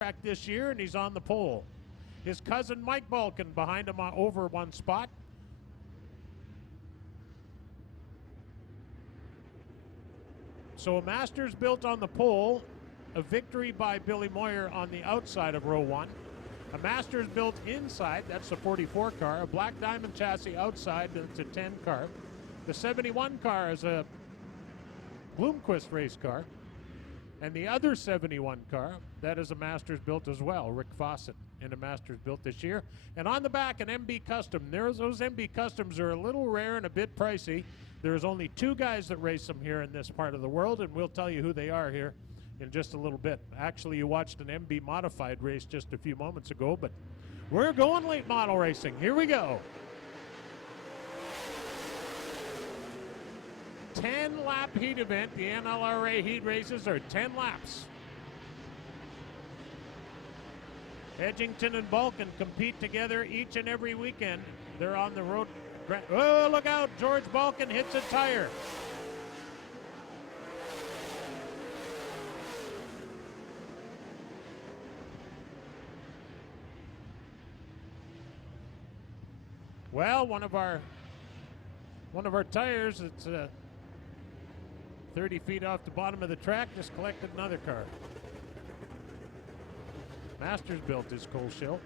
track this year, and he's on the pole. His cousin Mike Balkin behind him over one spot. So a Masters built on the pole, a victory by Billy Moyer on the outside of row one. A Masters built inside, that's the 44 car. A Black Diamond chassis outside, that's a 10 car. The 71 car is a Bloomquist race car. And the other 71 car, that is a Masters built as well. Rick Fawcett in a Masters built this year. And on the back, an MB Custom. Those MB Customs are a little rare and a bit pricey. There's only two guys that race them here in this part of the world, and we'll tell you who they are here in just a little bit. Actually, you watched an MB Modified race just a few moments ago, but we're going late model racing. Here we go. 10-lap heat event. The NLRA heat races are 10 laps. Edgington and Balkin compete together each and every weekend. They're on the road. Oh, look out. George Balkin hits a tire. Well, one of our tires, it's 30 feet off the bottom of the track, just collected another car. Masters built his coal shell.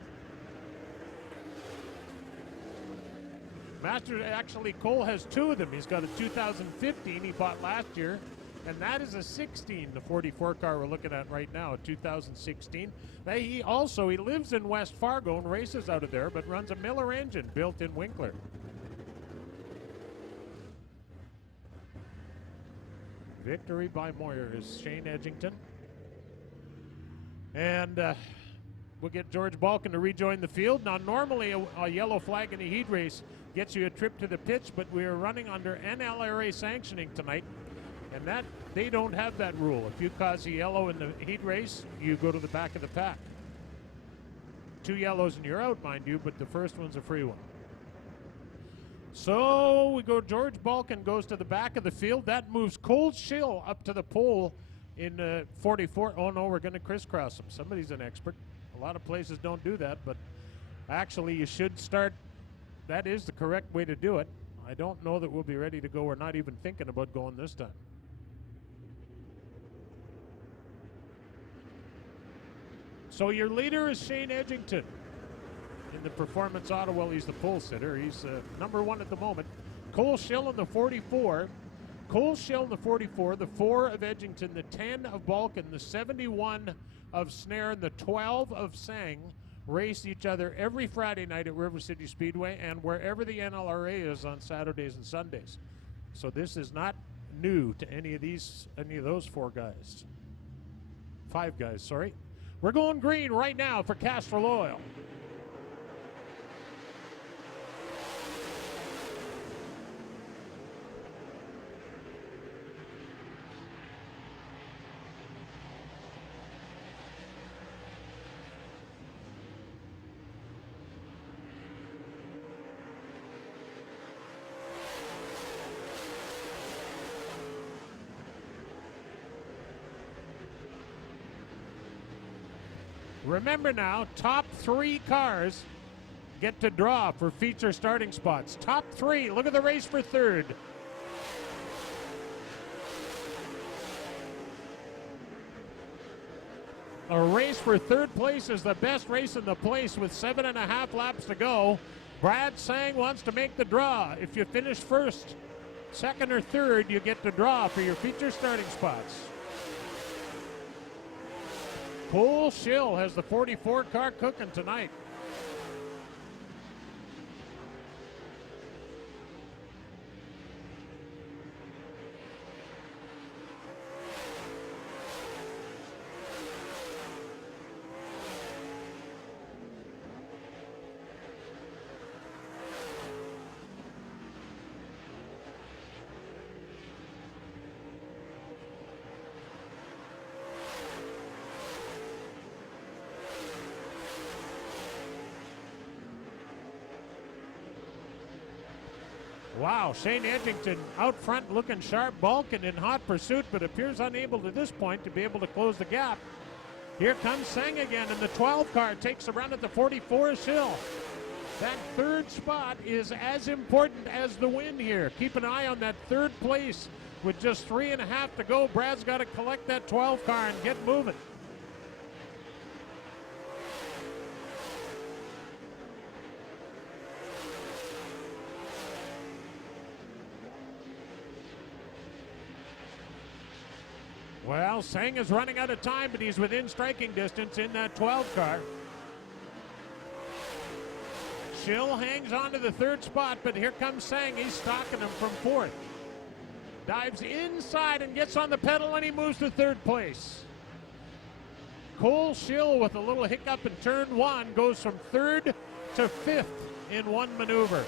Masters, actually, Cole has two of them. He's got a 2015 he bought last year, and that is a 16, the 44 car we're looking at right now, a 2016. He lives in West Fargo and races out of there, but runs a Miller engine built in Winkler. Victory by Moyer is Shane Edgington. And we'll get George Balkin to rejoin the field. Now, normally a yellow flag in a heat race gets you a trip to the pitch, but we are running under NLRA sanctioning tonight, and that they don't have that rule. If you cause a yellow in the heat race, you go to the back of the pack. 2 yellows and you're out, mind you, but the first one's a free one. So we go, George Balkin goes to the back of the field. That moves Cole Schill up to the pole in 44. Oh no, we're going to crisscross him. Somebody's an expert. A lot of places don't do that, but actually you should start. That is the correct way to do it. I don't know that we'll be ready to go. We're not even thinking about going this time. So your leader is Shane Edgington in the Performance Auto. Well, he's the pole sitter. He's number one at the moment. Cole Schill in the 44. Cole Schill in the 44, the 4 of Edgington, the 10 of Balkin, the 71 of Snare, and the 12 of Sang race each other every Friday night at River City Speedway and wherever the NLRA is on Saturdays and Sundays. So this is not new to any of those 4 guys. 5 guys, sorry. We're going green right now for Castrol Oil. Remember now, top 3 cars get to draw for feature starting spots. Top 3, look at the race for third. A race for third place is the best race in the place with 7.5 laps to go. Brad Sang wants to make the draw. If you finish first, second, or third, you get to draw for your feature starting spots. Cole Schill has the 44 car cooking tonight. Wow, Shane Edgington out front looking sharp. Balkin in hot pursuit, but appears unable to this point to be able to close the gap. Here comes Sang again, and the 12 car takes a run at the 44 Schill. That third spot is as important as the win here. Keep an eye on that third place. With just 3.5 to go, Brad's got to collect that 12 car and get moving. Well, Sang is running out of time, but he's within striking distance in that 12 car. Schill hangs on to the third spot, but here comes Sang. He's stalking him from fourth. Dives inside and gets on the pedal, and he moves to third place. Cole Schill, with a little hiccup in turn one, goes from third to fifth in one maneuver.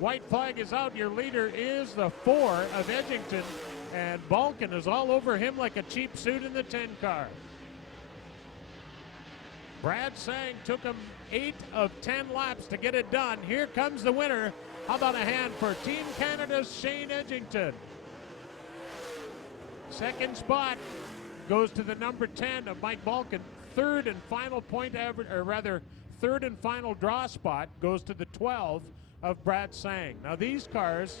White flag is out. Your leader is the 4 of Edgington, and Balkan is all over him like a cheap suit in the 10 car. Brad Sang took him 8 of 10 laps to get it done. Here comes the winner. How about a hand for Team Canada's Shane Edgington? Second spot goes to the number 10 of Mike Balkan. Third and final point average, or rather, third and final draw spot goes to the 12 of Brad Sang. Now these cars,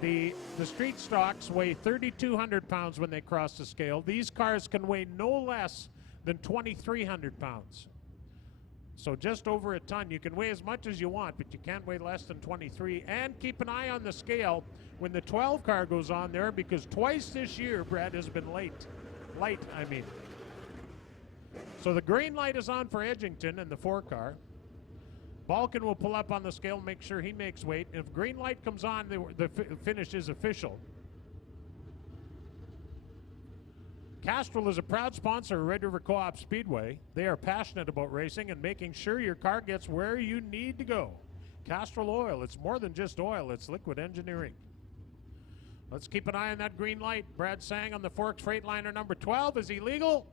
the street stocks weigh 3,200 pounds when they cross the scale. These cars can weigh no less than 2,300 pounds. So just over a ton. You can weigh as much as you want, but you can't weigh less than 23. And keep an eye on the scale when the 12 car goes on there, because twice this year Brad has been late. Light, I mean. So the green light is on for Edgington and the 4 car. Balkan will pull up on the scale and make sure he makes weight. If green light comes on, the finish is official. Castrol is a proud sponsor of Red River Co-op Speedway. They are passionate about racing and making sure your car gets where you need to go. Castrol Oil, it's more than just oil, it's liquid engineering. Let's keep an eye on that green light. Brad Sang on the Forks Freightliner number 12. Is he legal?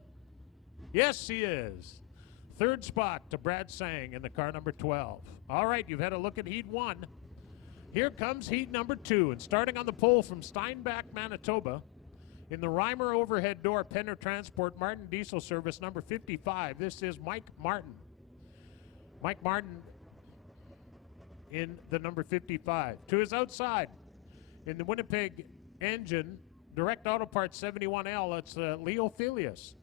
Yes, he is. Third spot to Brad Sang in the car number 12. All right, you've had a look at Heat 1. Here comes Heat number 2, and starting on the pole from Steinbach, Manitoba, in the Reimer overhead door, Penner Transport, Martin Diesel Service, number 55. This is Mike Martin. Mike Martin in the number 55. To his outside, in the Winnipeg engine, Direct Auto Parts 71L, it's Leo Filius.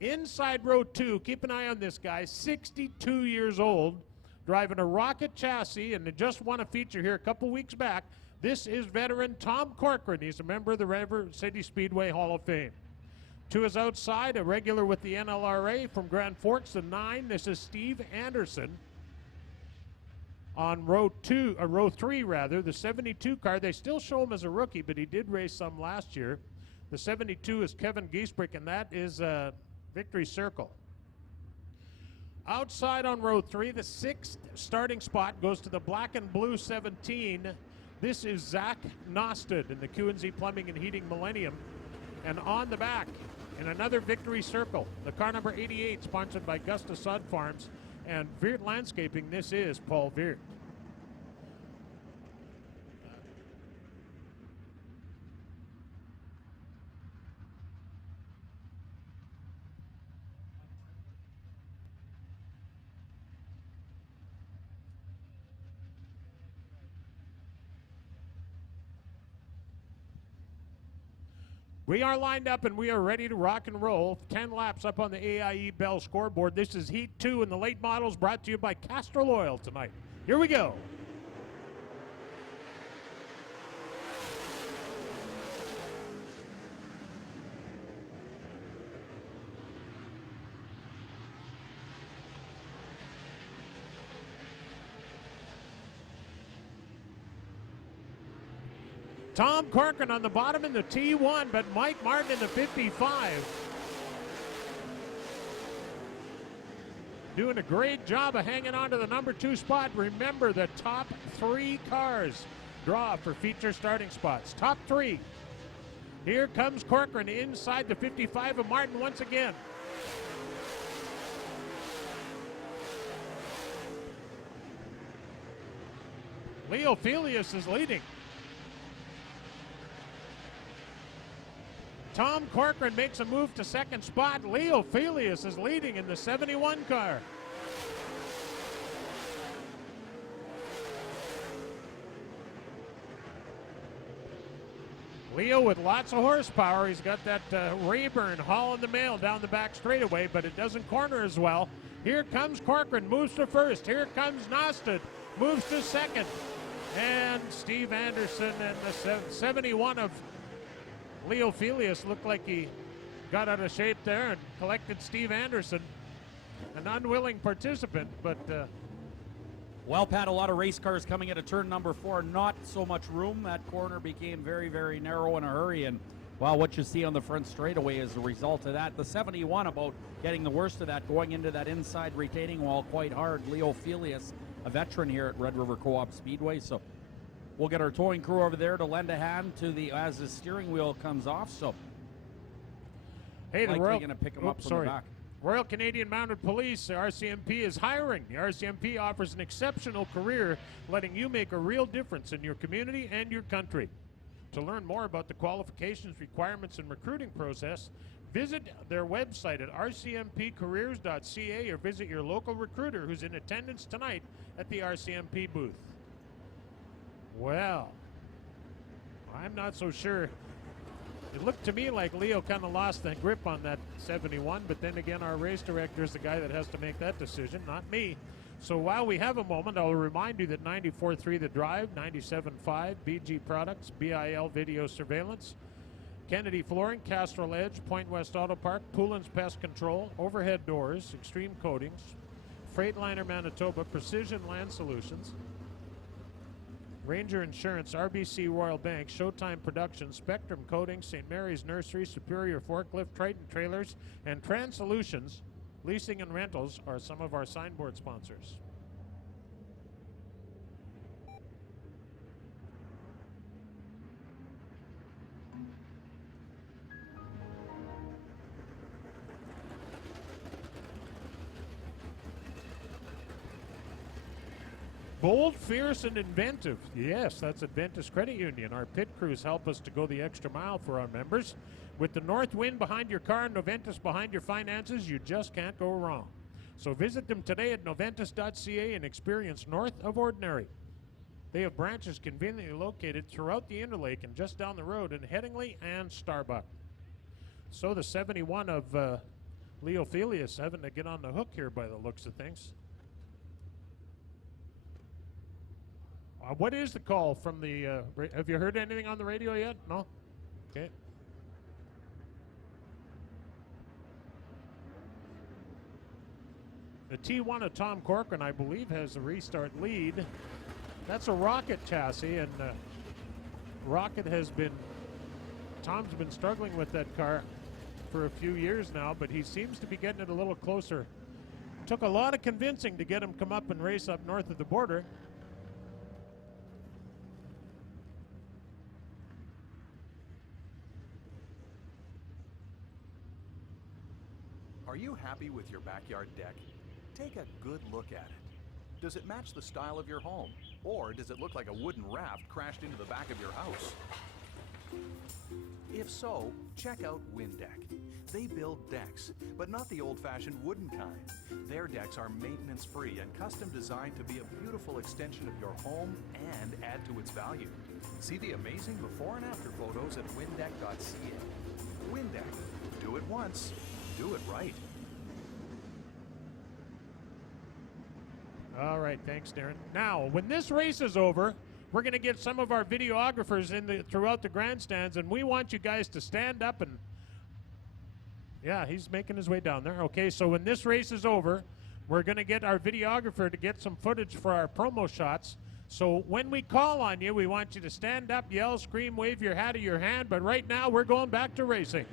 Inside row 2, keep an eye on this guy, 62 years old, driving a rocket chassis, and just won a feature here a couple weeks back. This is veteran Tom Corcoran. He's a member of the River City Speedway Hall of Fame. To his outside, a regular with the NLRA from Grand Forks, the 9. This is Steve Anderson. On row 3 rather, the 72 car. They still show him as a rookie, but he did race some last year. The 72 is Kevin Giesbrick, and that is Victory Circle. Outside on row 3, the 6th starting spot goes to the black and blue 17. This is Zach Nosted in the Q&Z Plumbing and Heating Millennium. And on the back, in another Victory Circle, the car number 88, sponsored by Gusta Sod Farms and Veert Landscaping. This is Paul Veert. We are lined up and we are ready to rock and roll. 10 laps up on the AIE Bell scoreboard. This is Heat 2 in the late models, brought to you by Castrol Oil tonight. Here we go. Tom Corcoran on the bottom in the T1, but Mike Martin in the 55. Doing a great job of hanging on to the number 2 spot. Remember, the top 3 cars draw for feature starting spots. Top 3. Here comes Corcoran inside the 55 of Martin once again. Leo Filius is leading. Tom Corcoran makes a move to second spot. Leo Felius is leading in the 71 car. Leo with lots of horsepower. He's got that Rayburn hauling the mail down the back straightaway, but it doesn't corner as well. Here comes Corcoran, moves to first. Here comes Nostad, moves to second. And Steve Anderson and the 71 of Leo Felius looked like he got out of shape there and collected Steve Anderson, an unwilling participant, but well, Pat, a lot of race cars coming into turn number 4. Not so much room. That corner became very, very narrow in a hurry. And, well, what you see on the front straightaway is a result of that. The 71 about getting the worst of that, going into that inside retaining wall quite hard. Leo Felius, a veteran here at Red River Co-op Speedway. So we'll get our towing crew over there to lend a hand to the as the steering wheel comes off. So hey, the Royal, going to pick him up from the back. Royal Canadian Mounted Police, the RCMP, is hiring. The RCMP offers an exceptional career, letting you make a real difference in your community and your country. To learn more about the qualifications, requirements, and recruiting process, visit their website at rcmpcareers.ca or visit your local recruiter who's in attendance tonight at the RCMP booth. Well, I'm not so sure. It looked to me like Leo kind of lost the grip on that 71, but then again, our race director is the guy that has to make that decision, not me. So while we have a moment, I'll remind you that 94.3 The Drive, 97.5 BG Products, BIL Video Surveillance, Kennedy Flooring, Castrol Edge, Point West Auto Park, Poulin's Pest Control, Overhead Doors, Extreme Coatings, Freightliner Manitoba, Precision Land Solutions, Ranger Insurance, RBC Royal Bank, Showtime Productions, Spectrum Coatings, St. Mary's Nursery, Superior Forklift, Triton Trailers, and Trans Solutions, Leasing and Rentals are some of our signboard sponsors. Bold, fierce, and inventive. Yes, that's Adventus Credit Union. Our pit crews help us to go the extra mile for our members. With the north wind behind your car and Noventus behind your finances, you just can't go wrong. So visit them today at noventus.ca and experience north of ordinary. They have branches conveniently located throughout the Interlake and just down the road in Headingley and Starbuck. So the 71 of Leo Felius having to get on the hook here by the looks of things. What is the call from the, have you heard anything on the radio yet? No? Okay. The T1 of Tom Corcoran, I believe, has a restart lead. That's a Rocket chassis, and Rocket has been, Tom's been struggling with that car for a few years now, but he seems to be getting it a little closer. Took a lot of convincing to get him come up and race up north of the border. Are you happy with your backyard deck? Take a good look at it. Does it match the style of your home? Or does it look like a wooden raft crashed into the back of your house? If so, check out Windeck. They build decks, but not the old-fashioned wooden kind. Their decks are maintenance-free and custom designed to be a beautiful extension of your home and add to its value. See the amazing before and after photos at windeck.ca. Windeck. Do it once. Do it right. All right, thanks, Darren. Now, when this race is over, we're going to get some of our videographers in throughout the grandstands, and we want you guys to stand up and, yeah, he's making his way down there. Okay, so when this race is over, we're going to get our videographer to get some footage for our promo shots. So when we call on you, we want you to stand up, yell, scream, wave your hat or your hand, but right now we're going back to racing.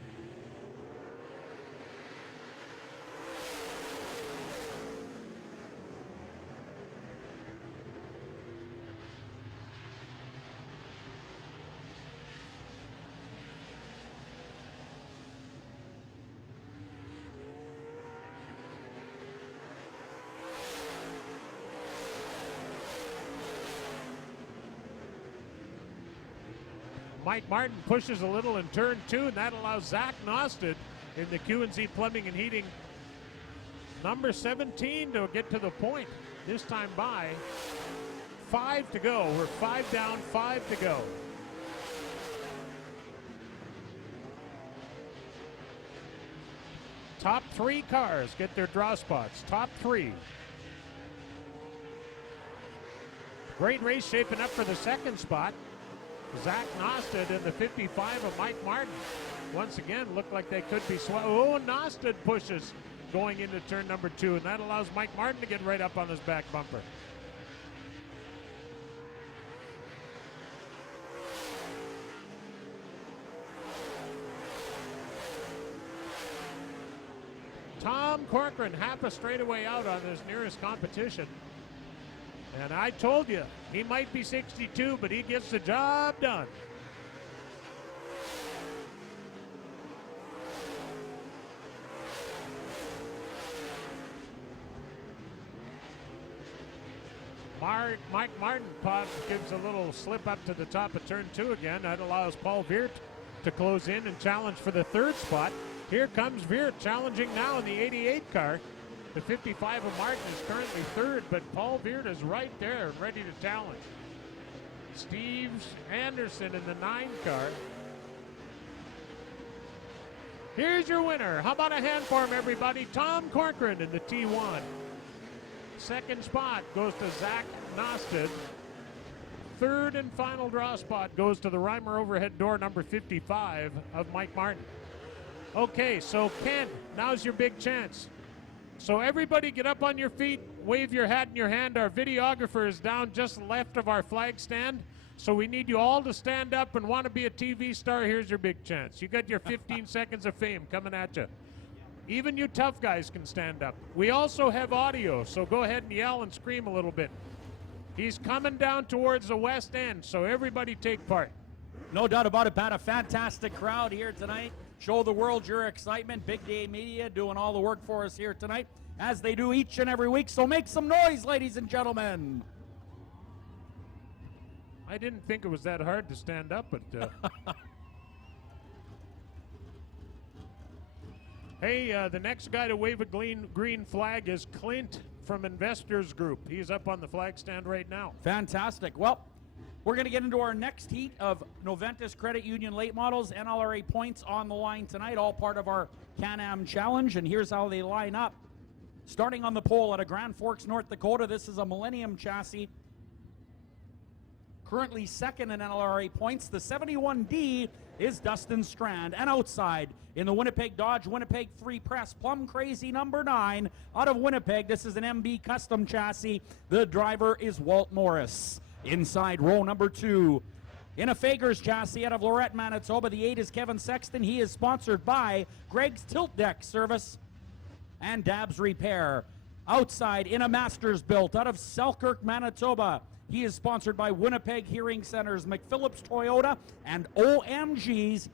Mike Martin pushes a little in turn 2, and that allows Zach Nosted in the Q&Z Plumbing and Heating number 17 to get to the point. This time by 5 to go. We're 5 down, 5 to go. Top 3 cars get their draw spots. Top 3. Great race shaping up for the second spot. Zach Nosted and the 55 of Mike Martin. Once again, look like they could be Oh, Nosted pushes going into turn number 2, and that allows Mike Martin to get right up on his back bumper. Tom Corcoran half a straightaway out on his nearest competition. And I told you, he might be 62, but he gets the job done. Mike Martin gives a little slip up to the top of turn 2 again. That allows Paul Veert to close in and challenge for the third spot. Here comes Veert challenging now in the 88 car. The 55 of Martin is currently third, but Paul Veert is right there ready to challenge. Steve Anderson in the 9 car. Here's your winner. How about a hand for him, everybody? Tom Corcoran in the T1. Second spot goes to Zach Nosted. Third and final draw spot goes to the Reimer overhead door number 55 of Mike Martin. Okay, so Ken, now's your big chance. So everybody get up on your feet, wave your hat in your hand. Our videographer is down just left of our flag stand. So we need you all to stand up and want to be a TV star. Here's your big chance. You got your 15 seconds of fame coming at you. Even you tough guys can stand up. We also have audio, so go ahead and yell and scream a little bit. He's coming down towards the west end, so everybody take part. No doubt about it, Pat. A fantastic crowd here tonight. Show the world your excitement. Big Day Media doing all the work for us here tonight, as they do each and every week. So make some noise, ladies and gentlemen. I didn't think it was that hard to stand up, but... Hey, the next guy to wave a green flag is Clint from Investors Group. He's up on the flag stand right now. Fantastic. Well, we're going to get into our next heat of Noventus Credit Union late models. NLRA points on the line tonight, all part of our Can-Am Challenge, and here's how they line up. Starting on the pole out of Grand Forks, North Dakota, this is a Millennium chassis. Currently second in NLRA points. The 71D is Dustin Strand. And outside in the Winnipeg Dodge Winnipeg 3 Press, Plum Crazy number 9 out of Winnipeg. This is an MB custom chassis. The driver is Walt Morris. Inside row number 2. In a Fagers chassis out of Lorette, Manitoba, the 8 is Kevin Sexton. He is sponsored by Greg's Tilt Deck Service and Dabs Repair. Outside in a Masters built out of Selkirk, Manitoba. He is sponsored by Winnipeg Hearing Centers, McPhillips Toyota, and OMGs.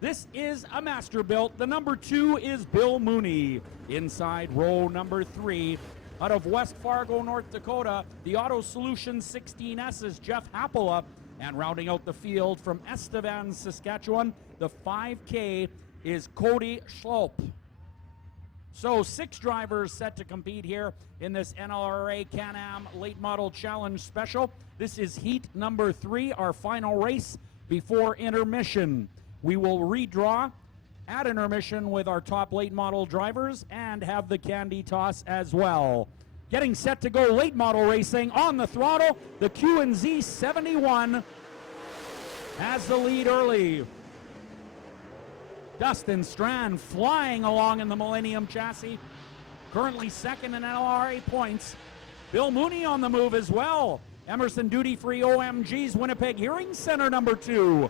This is a master built. The number 2 is Bill Mooney. Inside row number 3, out of West Fargo, North Dakota, the Auto Solutions 16S is Jeff Hapola. And rounding out the field from Estevan, Saskatchewan, the 5K is Cody Schlopp. So 6 drivers set to compete here in this NLRA Can-Am Late Model Challenge Special. This is heat number 3, our final race before intermission. We will redraw at intermission with our top late model drivers and have the candy toss as well. Getting set to go late model racing on the throttle. The Q&Z 71 has the lead early. Dustin Strand flying along in the Millennium chassis. Currently second in NLRA points. Bill Mooney on the move as well. Emerson Duty Free OMG's Winnipeg Hearing Center number 2.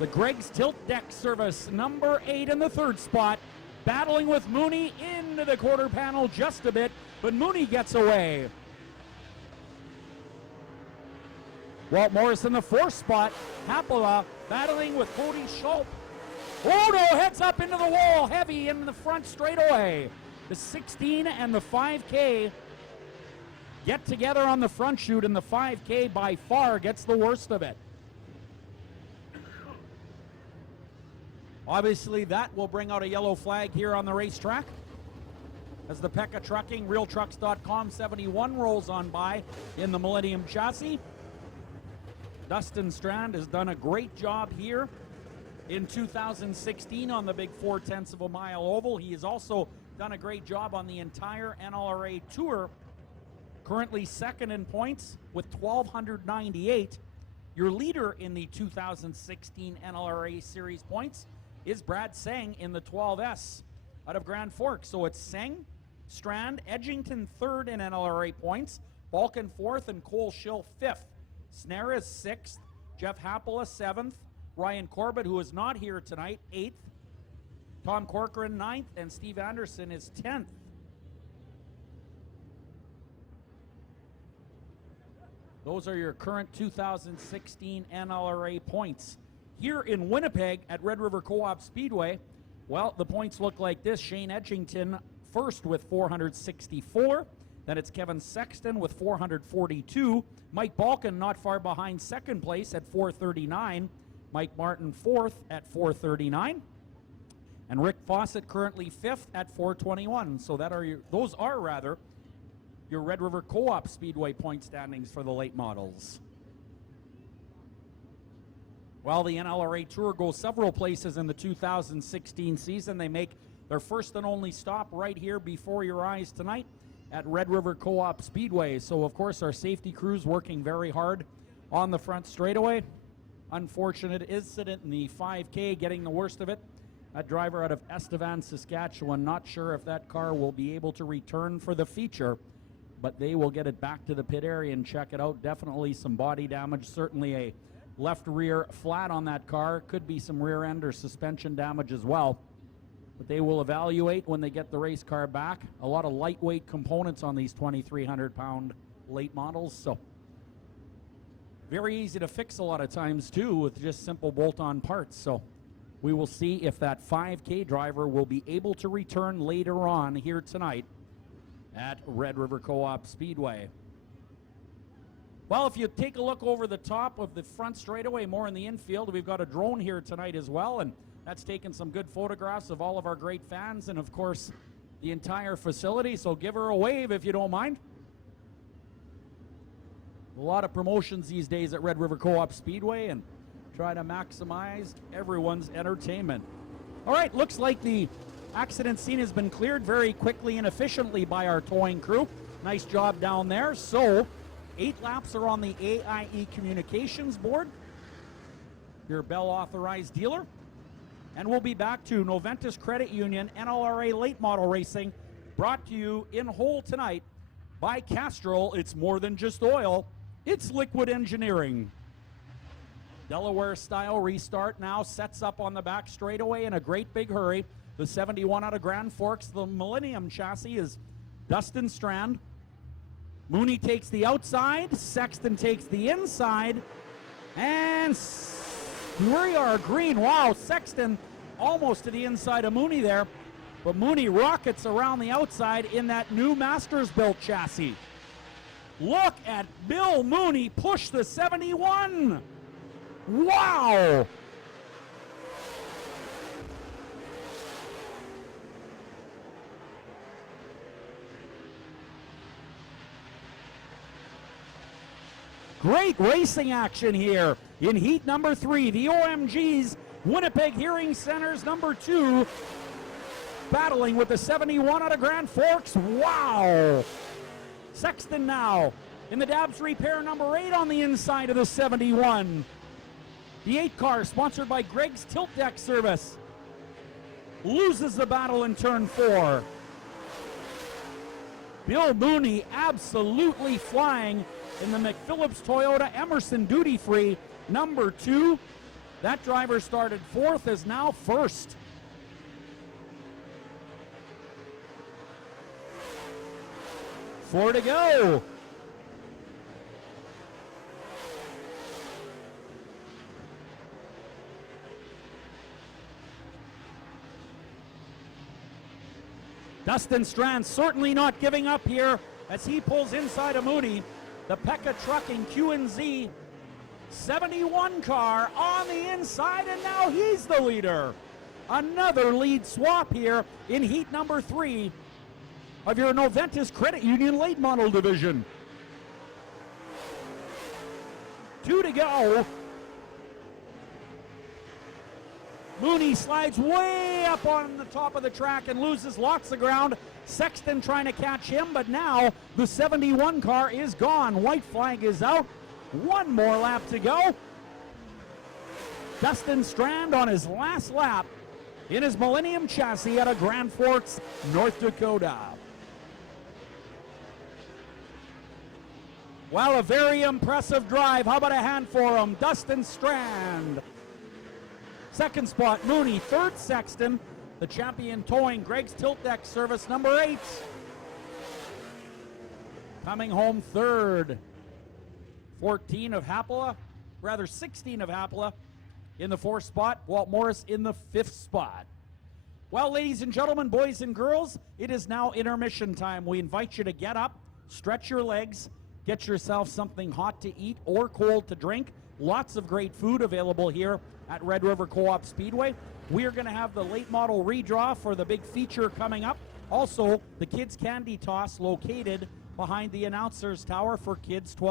The Greg's Tilt Deck Service number 8 in the 3rd spot. Battling with Mooney into the quarter panel just a bit, but Mooney gets away. Walt Morris in the 4th spot. Hapola battling with Cody Schultz. Oh no, heads up into the wall, heavy in the front straightaway. The 16 and the 5K get together on the front chute, and the 5K by far gets the worst of it. Obviously, that will bring out a yellow flag here on the racetrack as the Pekka Trucking, realtrucks.com 71 rolls on by in the Millennium chassis. Dustin Strand has done a great job here in 2016 on the big 4/10 of a mile oval. He has also done a great job on the entire NLRA Tour. Currently second in points with 1,298. Your leader in the 2016 NLRA Series points is Brad Seng in the 12S out of Grand Forks. So it's Seng, Strand, Edgington third in NLRA points, Balkan fourth, and Cole Schill fifth. Snare is sixth, Jeff Happel is seventh, Ryan Corbett, who is not here tonight, eighth, Tom Corcoran ninth, and Steve Anderson is 10th. Those are your current 2016 NLRA points. Here in Winnipeg at Red River Co-op Speedway, well, the points look like this. Shane Edgington first with 464. Then it's Kevin Sexton with 442. Mike Balkan not far behind second place at 439. Mike Martin fourth at 439. And Rick Fawcett currently fifth at 421. So those are your Red River Co-op Speedway point standings for the late models. Well, the NLRA Tour goes several places in the 2016 season. They make their first and only stop right here before your eyes tonight at Red River Co-op Speedway. So, of course, our safety crews working very hard on the front straightaway. Unfortunate incident in the 5K, getting the worst of it. A driver out of Estevan, Saskatchewan, not sure if that car will be able to return for the feature, but they will get it back to the pit area and check it out. Definitely some body damage, certainly a left rear flat on that car. Could be some rear end or suspension damage as well. But they will evaluate when they get the race car back. A lot of lightweight components on these 2,300-pound late models, so very easy to fix a lot of times too with just simple bolt-on parts. So we will see if that 5K driver will be able to return later on here tonight at Red River Co-op Speedway. Well, if you take a look over the top of the front straightaway, more in the infield, we've got a drone here tonight as well, and that's taken some good photographs of all of our great fans and, of course, the entire facility. So give her a wave if you don't mind. A lot of promotions these days at Red River Co-op Speedway, and try to maximize everyone's entertainment. All right, looks like the accident scene has been cleared very quickly and efficiently by our towing crew. Nice job down there. So 8 laps are on the AIE Communications board, your Bell authorized dealer. And we'll be back to Noventus Credit Union NLRA late model racing, brought to you in whole tonight by Castrol. It's more than just oil, it's liquid engineering. Delaware style restart now sets up on the back straightaway in a great big hurry. The 71 out of Grand Forks, the Millennium chassis is Dustin Strand. Mooney takes the outside, Sexton takes the inside, and we are green. Wow, Sexton almost to the inside of Mooney there, but Mooney rockets around the outside in that new Masters built chassis. Look at Bill Mooney push the 71. Wow. Great racing action here in heat number 3. The OMG's Winnipeg Hearing Center's number 2 battling with the 71 out of Grand Forks. Wow! Sexton now in the Dabs Repair number 8 on the inside of the 71. The 8 car, sponsored by Greg's Tilt Deck Service, loses the battle in turn 4. Bill Mooney absolutely flying in the McPhillips Toyota Emerson Duty Free number 2. That driver started 4th, is now 1st. Four to go. Dustin Strand certainly not giving up here as he pulls inside of Mooney. The Pekka Trucking Q&Z 71 car on the inside, and now he's the leader. Another lead swap here in heat number 3 of your Noventus Credit Union late model division. 2 to go. Mooney slides way up on the top of the track and loses lots of ground. Sexton trying to catch him, but now the 71 car is gone. White flag is out. One more lap to go. Dustin Strand on his last lap in his Millennium chassis out of Grand Forks, North Dakota. Well, a very impressive drive. How about a hand for him? Dustin Strand. Second spot, Mooney. Third, Sexton. The champion towing Greg's Tilt Deck service number 8. Coming home third. 16 of Hapala in the 4th spot. Walt Morris in the 5th spot. Well, ladies and gentlemen, boys and girls, it is now intermission time. We invite you to get up, stretch your legs, get yourself something hot to eat or cold to drink. Lots of great food available here at Red River Co-op Speedway. We are going to have the late model redraw for the big feature coming up. Also, the kids candy toss located behind the announcer's tower for kids 12